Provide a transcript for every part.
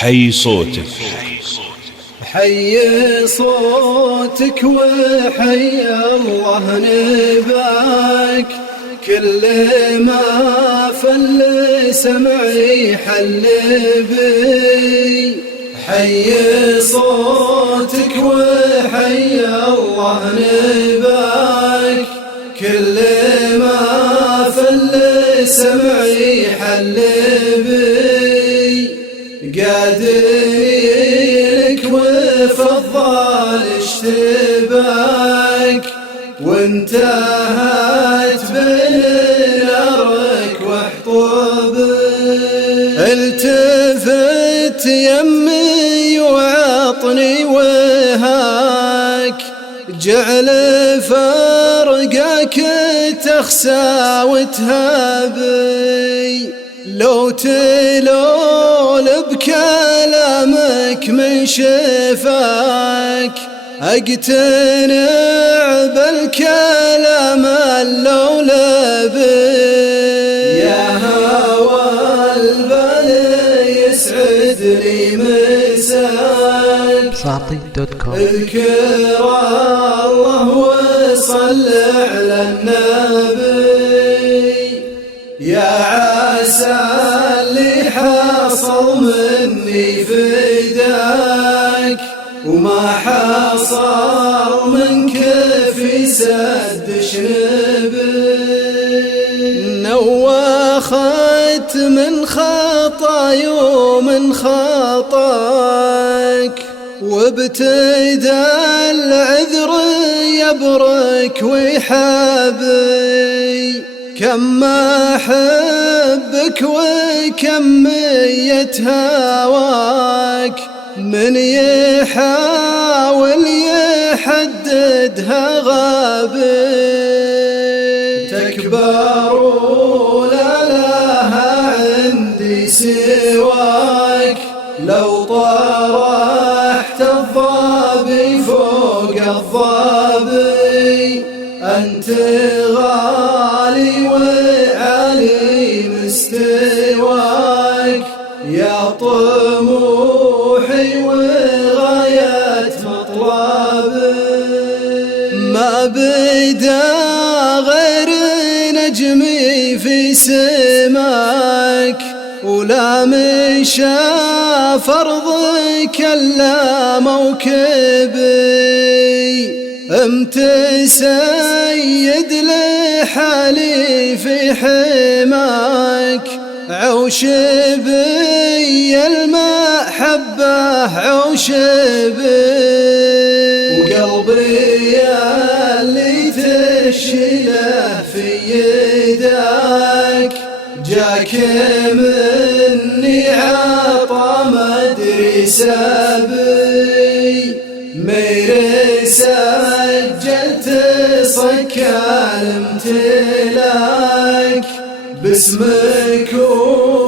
حي صوتك. حي صوتك وحي الله نباك، كل ما فل سمعي حل بي. حي صوتك وحي الله نباك، كل ما فل سمعي حل بي. قادري لك وفضل اشتباك، وانتهت بين نارك وحطبك. التفت يمي وعطني وهاك، جعل فرقك تخسى وتهابي. لو تلول بكلامك من شفاك، اقتنع بالكلام اللولبي. يا هوى البال يسعدني مساك، صاطي.com. اذكر الله وصل على النبي. يا عسى اللي حصل مني فداك، وما حصل منك في سد شنبي. نوخت من خطاي ومن خطاك، وابتدى العذر يبرك ويحابي. كم ما أحبك وكمية هواك، من يحاول يحددها غابي. تكبر ولا لها عندي سواك، لو طرحت الضابي فوق الضابي. أنت غالي وعلي مستواك، يا طموحي وغاية مطلبي. ما بدا غير نجمي في سماك، ولا مشى فرضك الا موكبي. امتسيد لحالي في حماك، عوش بي المحبة عوش بي. وقلبي اللي تشيله في يداك، جاك مني عطا مدري سبي. ميري سجلت صكال امتلاك، باسمك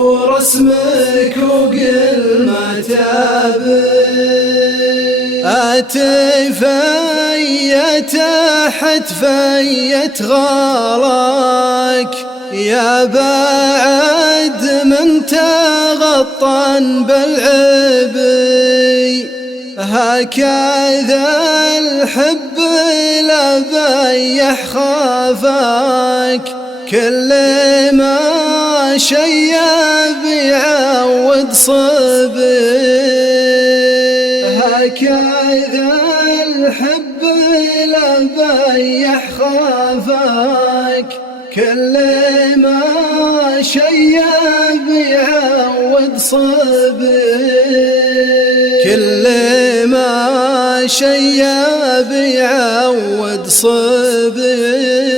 ورسمك وقل ما تبي. اتفيت تحت فيت غلاك، يا بعد من تغطى بالعبي. هكذا الحب لا بيح خافاك، كل ما شيب يعود صبي. هكذا الحب لا بيح خافاك، كل ما شيب يعود صبي. كل ما شيب يعود صبي.